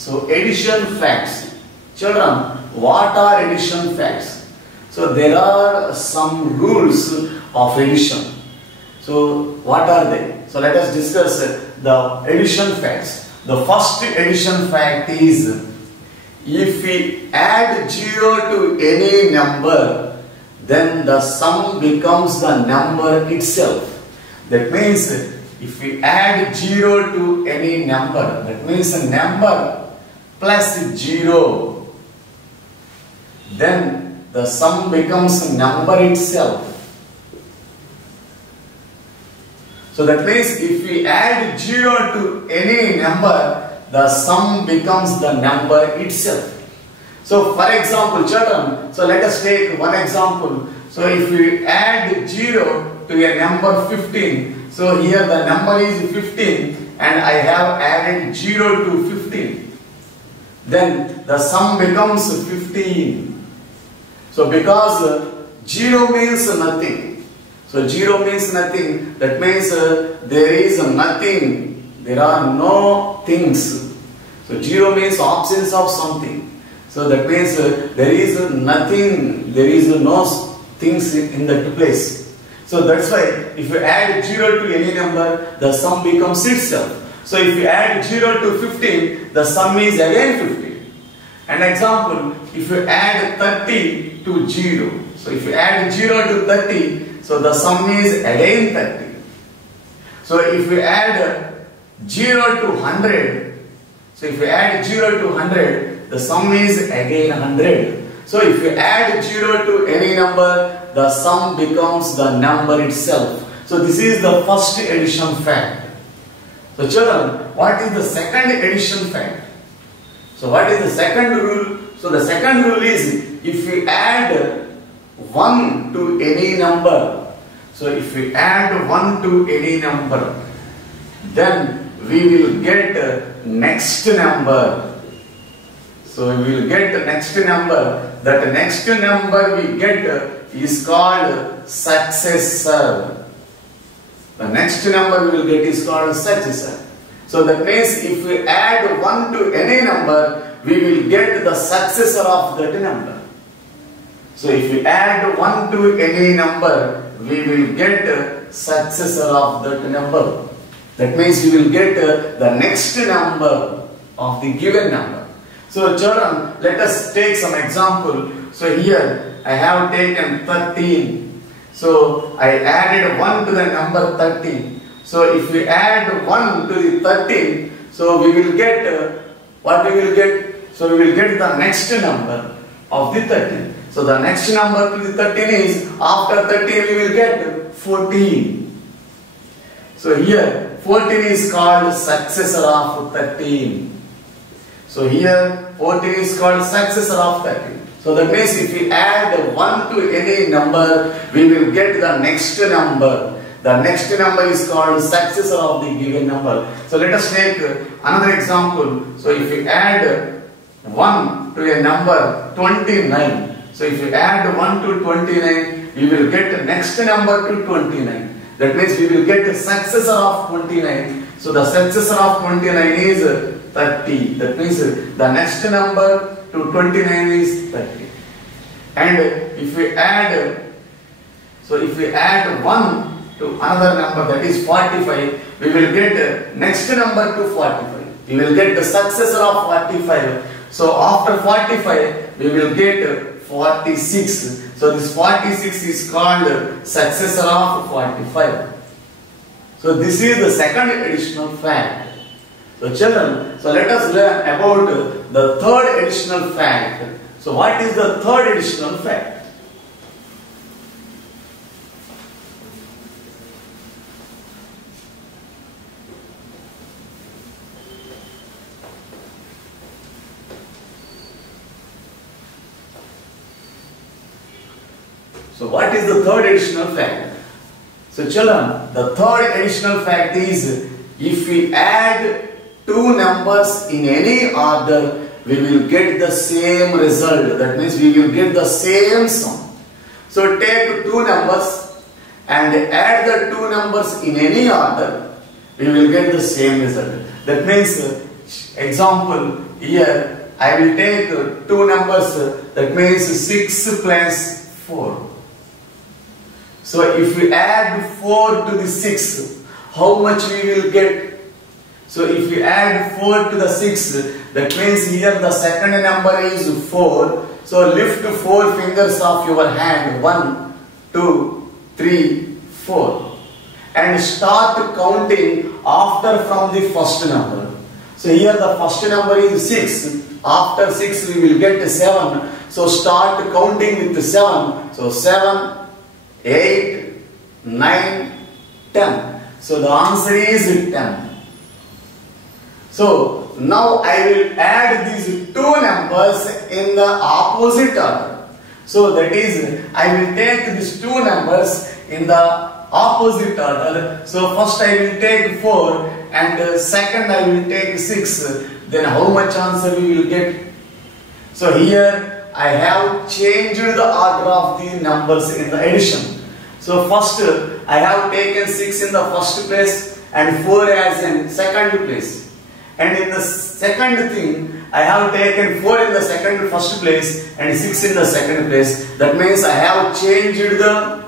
So addition facts. Children, what are addition facts? So there are some rules of addition. So what are they? So let us discuss the addition facts. The first addition fact is, if we add 0 to any number, then the sum becomes the number itself. That means if we add 0 to any number, that means a number plus 0, then the sum becomes number itself. So that means if we add 0 to any number, the sum becomes the number itself. So for example, children, so let us take one example. So if we add 0 to a number 15, so here the number is 15 and I have added 0 to 15. Then the sum becomes 15. So because 0 means nothing. So 0 means nothing. That means there is nothing. There are no things. So 0 means absence of something. So that means there is nothing. There is no things in that place. So that's why if you add 0 to any number, the sum becomes itself. So if you add 0 to 15, the sum is again 15. An example, if you add 30 to 0. So if you add 0 to 30, so the sum is again 30. So if you add 0 to 100, so if you add 0 to 100, the sum is again 100. So if you add 0 to any number, the sum becomes the number itself. So this is the first addition fact. So children, what is the second addition fact? So what is the second rule? So the second rule is, if we add 1 to any number, so if we add 1 to any number, then we will get next number. So we will get the next number. That next number we get is called successor. The next number we will get is called successor. So that means if we add 1 to any number, we will get the successor of that number. So if we add 1 to any number, we will get successor of that number. That means we will get the next number of the given number. So children, let us take some example. So here I have taken 13. So I added 1 to the number 13. So if we add 1 to the 13, so we will get what we will get? So we will get the next number of the 13. So the next number to the 13 is, after 13 we will get 14. So here 14 is called successor of 13. So here 14 is called successor of 13. So that means if we add 1 to any number, we will get the next number. The next number is called successor of the given number. So let us take another example. So if we add 1 to a number 29. So if we add 1 to 29, we will get the next number to 29. That means we will get the successor of 29. So the successor of 29 is 30. That means the next number to 29 is 30. And if we add, so if we add 1 to another number, that is 45, we will get next number to 45. We will get the successor of 45. So after 45, we will get 46. So this 46 is called successor of 45. So this is the second additional fact. So children, so let us learn about the third additional fact. So what is the third additional fact? So what is the third additional fact? So children, the third additional fact is, if we add two numbers in any order, we will get the same result. That means we will get the same sum. So take two numbers and add the two numbers in any order, we will get the same result. That means, example, here I will take two numbers, that means 6 plus 4. So if we add 4 to the 6, how much we will get? So if we add 4 to the 6, that means here the second number is 4. So lift 4 fingers of your hand, 1, 2, 3, 4, and start counting after from the first number. So here the first number is 6. After 6 we will get 7. So start counting with 7. So 7, 8, 9, 10. So the answer is 10. So now I will add these two numbers in the opposite order. So that is, I will take these two numbers in the opposite order. So first I will take 4 and second I will take 6. Then how much answer we will get? So here I have changed the order of the numbers in the addition. So first I have taken 6 in the first place and 4 as in second place. And in the second thing, I have taken 4 in the first place and 6 in the second place. That means I have changed the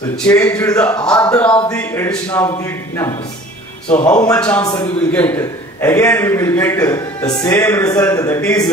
order of the addition of the numbers. So how much answer we will get? Again we will get the same result. That is,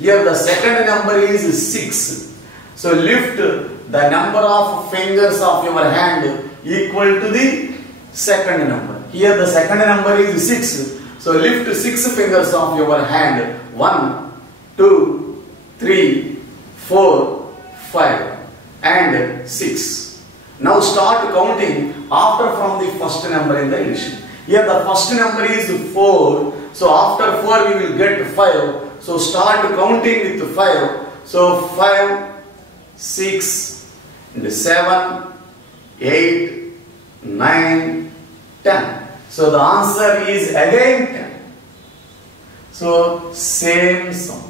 here the second number is 6. So lift the number of fingers of your hand equal to the second number. Here the second number is 6. So lift 6 fingers of your hand, 1, 2, 3, 4, 5 and 6. Now start counting after from the first number in the addition. Here the first number is 4. So after 4 we will get 5. So start counting with 5. So 5, 6, and 7, 8, 9, 10. So the answer is again 10. So same sum.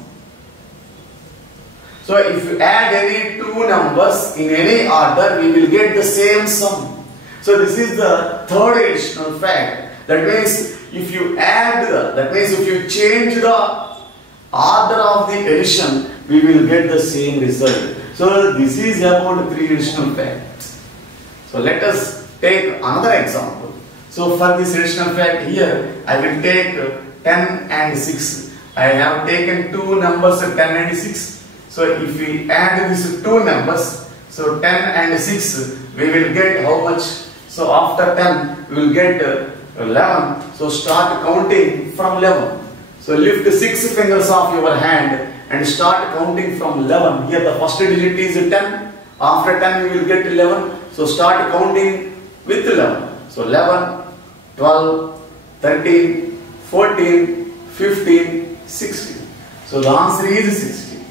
So if you add any two numbers in any order, we will get the same sum. So this is the third additional fact. That means if you if you change the order of the addition, we will get the same result. So this is about 3 additional facts. So let us take another example. So for this additional fact here, I will take 10 and 6. I have taken two numbers 10 and 6. So if we add these two numbers, so 10 and 6, we will get how much? So after 10, we will get 11. So start counting from 11. So lift 6 fingers of your hand and start counting from 11. Here the first digit is 10. After 10, we will get 11. So start counting with 11. So 11, 12, 13, 14, 15, 16. So the answer is 16.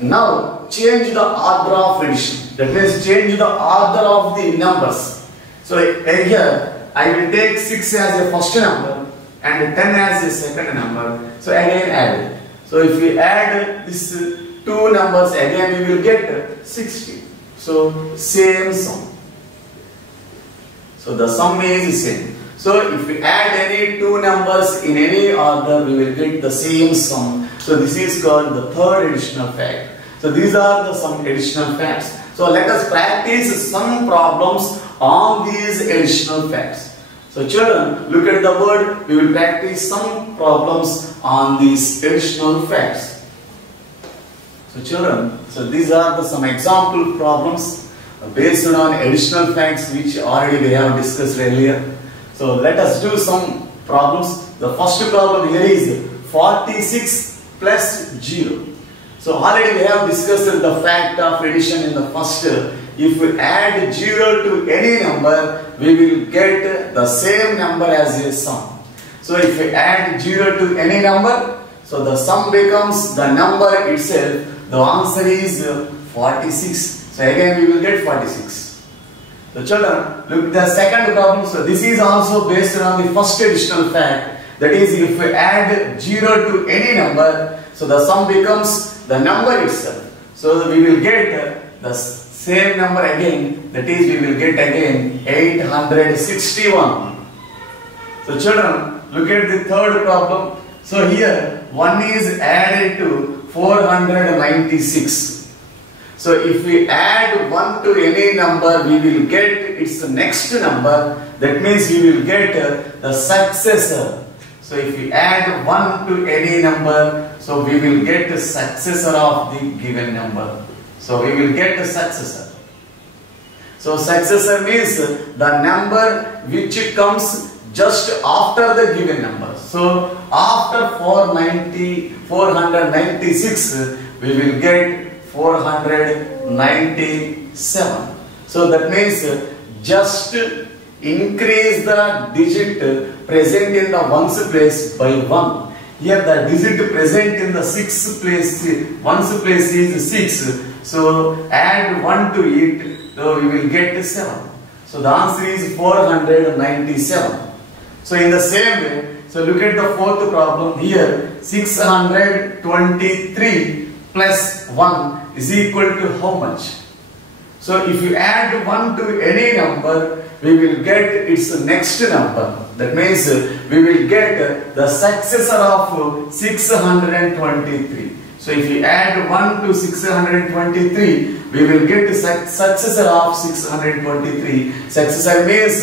Now change the order of addition. That means change the order of the numbers. So here I will take 6 as a first number and 10 as a second number. So again add it. So if we add these two numbers, again we will get 60. So same sum. So the sum is same. So if we add any two numbers in any order, we will get the same sum. So this is called the third additional fact. So these are the some additional facts. So let us practice some problems on these additional facts. So children, look at the board. We will practice some problems on these additional facts. So children, so these are some example problems based on additional facts which already we have discussed earlier. So let us do some problems. The first problem here is 46 plus 0. So already we have discussed the fact of addition in the first. If we add 0 to any number, we will get the same number as a sum. So if we add 0 to any number, so the sum becomes the number itself. The answer is 46. So again we will get 46. So children, look at the second problem. So this is also based on the first additional fact. That is, if we add 0 to any number, so the sum becomes the number itself. So we will get the same number again. That is, we will get again 861. So children, look at the third problem. So here 1 is added to 496. So if we add 1 to any number, we will get its next number. That means we will get the successor. So if we add 1 to any number, so we will get the successor of the given number. So we will get the successor. So successor means the number which comes just after the given number. So after 496, we will get 497. So that means just increase the digit present in the ones place by 1. Here the digit present in the sixth place, ones place is 6. So add 1 to it, so we will get 7. So the answer is 497. So in the same way, so look at the fourth problem here. 623 plus 1 is equal to how much? So if you add 1 to any number, we will get its next number. That means we will get the successor of 623. So if we add 1 to 623, we will get the successor of 623. Successor means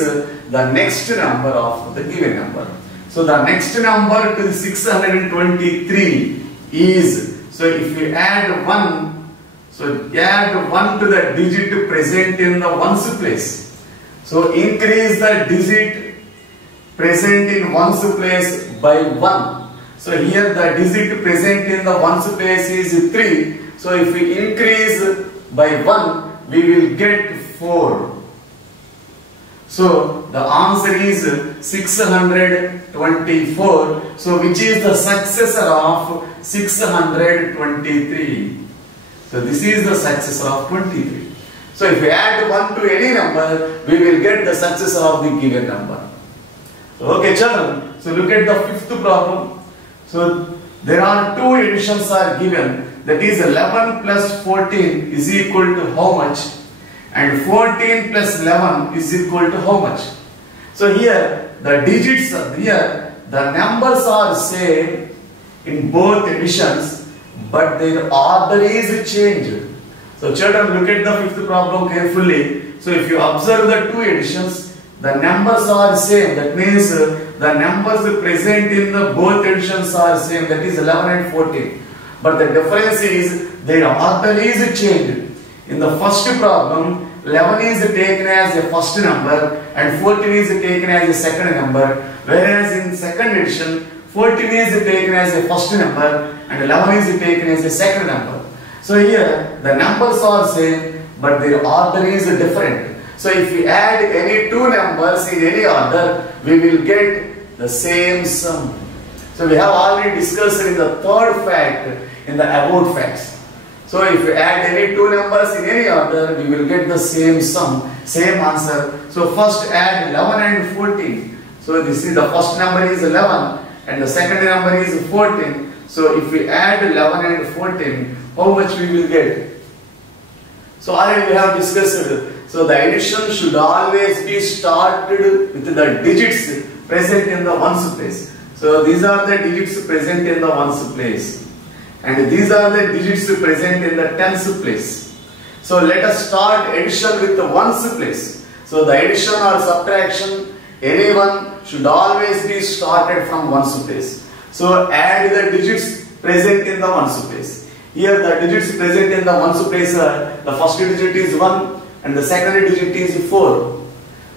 the next number of the given number. So the next number to 623 is, so if we add 1, so add 1 to the digit present in the ones place. So increase the digit present in ones place by 1. So here the digit present in the ones place is 3. So if we increase by 1, we will get 4. So the answer is 624. So which is the successor of 623? So this is the successor of 23. So if we add 1 to any number, we will get the successor of the given number. So, okay children, so look at the fifth problem. So there are two additions are given, that is 11 plus 14 is equal to how much? And 14 plus 11 is equal to how much? So here the digits are here, the numbers are same in both additions, but their order is changed. So children, look at the fifth problem carefully. So if you observe the two additions, the numbers are same. That means the numbers present in the both additions are same. That is 11 and 14. But the difference is their order is changed. In the first problem, 11 is taken as a first number and 14 is taken as a second number. Whereas in second addition, 14 is taken as a first number and 11 is taken as a second number. So here the numbers are same, but their order is different. So if we add any two numbers in any order, we will get the same sum. So we have already discussed in the third fact in the about facts. So if we add any two numbers in any order, we will get the same sum, same answer. So first add 11 and 14. So this is the first number is 11 and the second number is 14. So if we add 11 and 14, how much we will get? So already we have discussed. So the addition should always be started with the digits present in the ones place. So these are the digits present in the ones place. And these are the digits present in the tens place. So let us start addition with the ones place. So the addition or subtraction, anyone should always be started from ones place. So add the digits present in the ones place. Here the digits present in the ones place are, the first digit is 1 and the second digit is 4.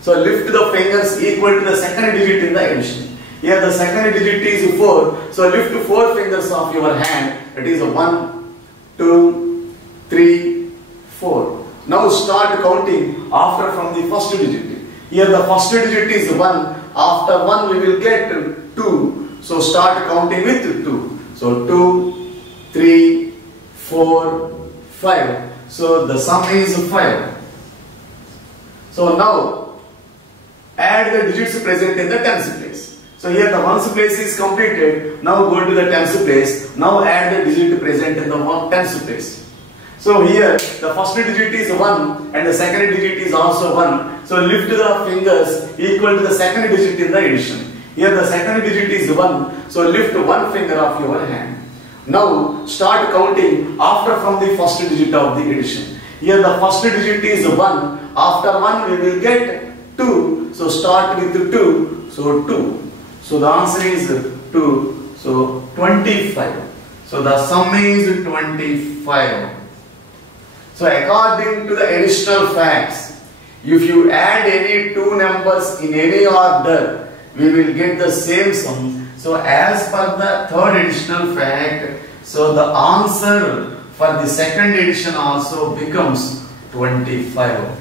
So lift the fingers equal to the second digit in the addition. Here the second digit is 4. So lift 4 fingers of your hand. That is 1, 2, 3, 4. Now start counting after from the first digit. Here the first digit is 1. After 1 we will get 2. So start counting with 2. So 2, 3, 4, 5. So the sum is 5. So now add the digits present in the tens place. So here the ones place is completed. Now go to the tens place. Now add the digit present in the tens place. So here the first digit is 1 and the second digit is also 1. So lift the fingers equal to the second digit in the addition. Here the second digit is 1. So lift one finger of your hand. Now start counting after from the first digit of the addition. Here the first digit is 1. After 1 we will get 2. So start with 2. So 2. So the answer is 2. So 25. So the sum is 25. So according to the additional facts, if you add any two numbers in any order, we will get the same sum. So as per the third additional fact, so the answer for the second addition also becomes 25.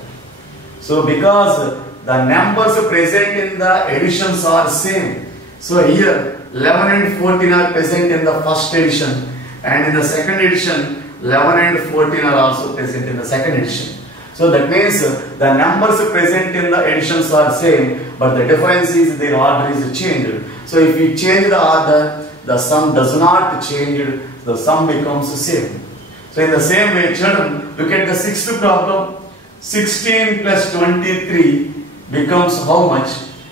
So because the numbers present in the additions are same, so here 11 and 14 are present in the first addition, and in the second addition 11 and 14 are also present in the second addition. So that means the numbers present in the additions are same, but the difference is their order is changed. So if we change the order, the sum does not change, the sum becomes same. So in the same way, children, look at the sixth problem. 16 plus 23 becomes how much?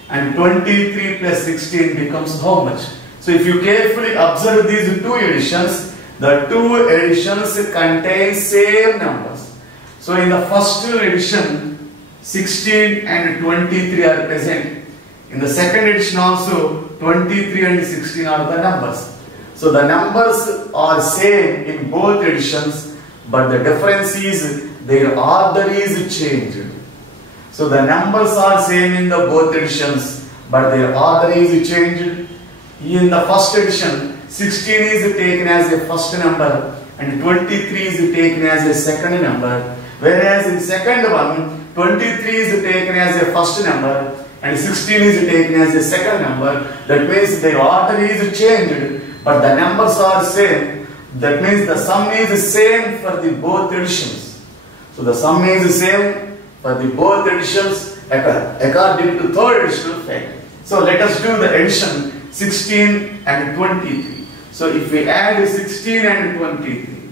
And 23 plus 16 becomes how much? So if you carefully observe these two additions, the two additions contain same numbers. So in the first addition, 16 and 23 are present. In the second addition also, 23 and 16 are the numbers. So the numbers are same in both additions, but the difference is their order is changed. So the numbers are same in the both additions, but their order is changed. In the first addition, 16 is taken as a first number and 23 is taken as a second number. Whereas in second one, 23 is taken as a first number and 16 is taken as a second number. That means their order is changed, but the numbers are same. That means the sum is same for the both additions. So the sum is same for the both additions according to third additional fact. So let us do the addition 16 and 23. So if we add 16 and 23,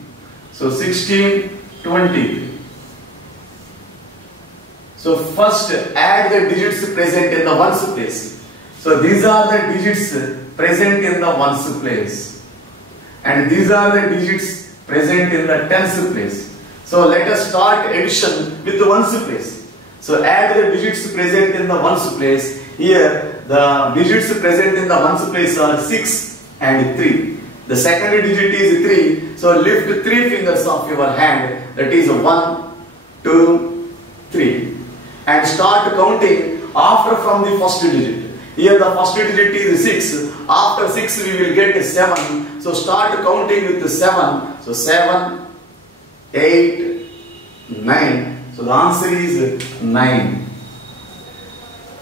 so 16, 23. So first add the digits present in the ones place. So these are the digits present in the ones place. And these are the digits present in the tens place. So let us start addition with the ones place. So add the digits present in the ones place. Here the digits present in the ones place are 6 and 3. The second digit is 3. So lift 3 fingers of your hand. That is 1, 2, 3. And start counting after from the first digit. Here the first digit is 6. After 6 we will get 7. So start counting with 7. So 7, 8, 9. So the answer is 9.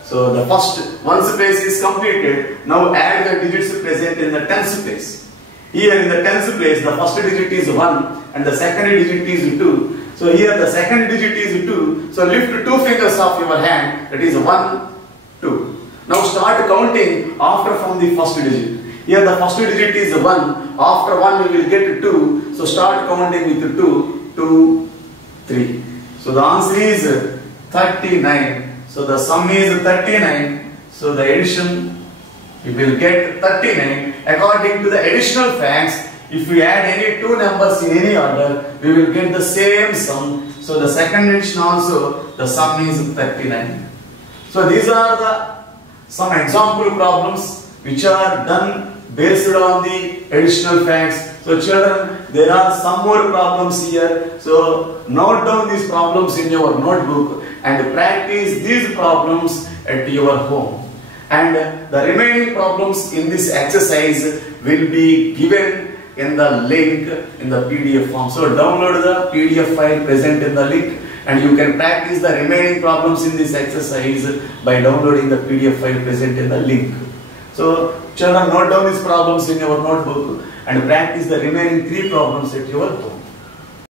So the first ones place is completed. Now add the digits present in the tens place. Here in the tens place, the first digit is 1 and the second digit is 2. So here the second digit is 2. So lift 2 fingers of your hand. That is 1, 2. Now start counting after from the first digit. Here the first digit is 1. After 1 we will get 2. So start counting with 2, 2, 3. So the answer is 39. So the sum is 39. So the addition, we will get 39. According to the additional facts, if we add any two numbers in any order, we will get the same sum. So the second addition also, the sum is 39. So these are some example problems which are done based on the additional facts. So children, there are some more problems here. So note down these problems in your notebook and practice these problems at your home. And the remaining problems in this exercise will be given in the link in the PDF form. So download the PDF file present in the link and you can practice the remaining problems in this exercise by downloading the PDF file present in the link. So children, note down these problems in your notebook and practice the remaining 3 problems at your home.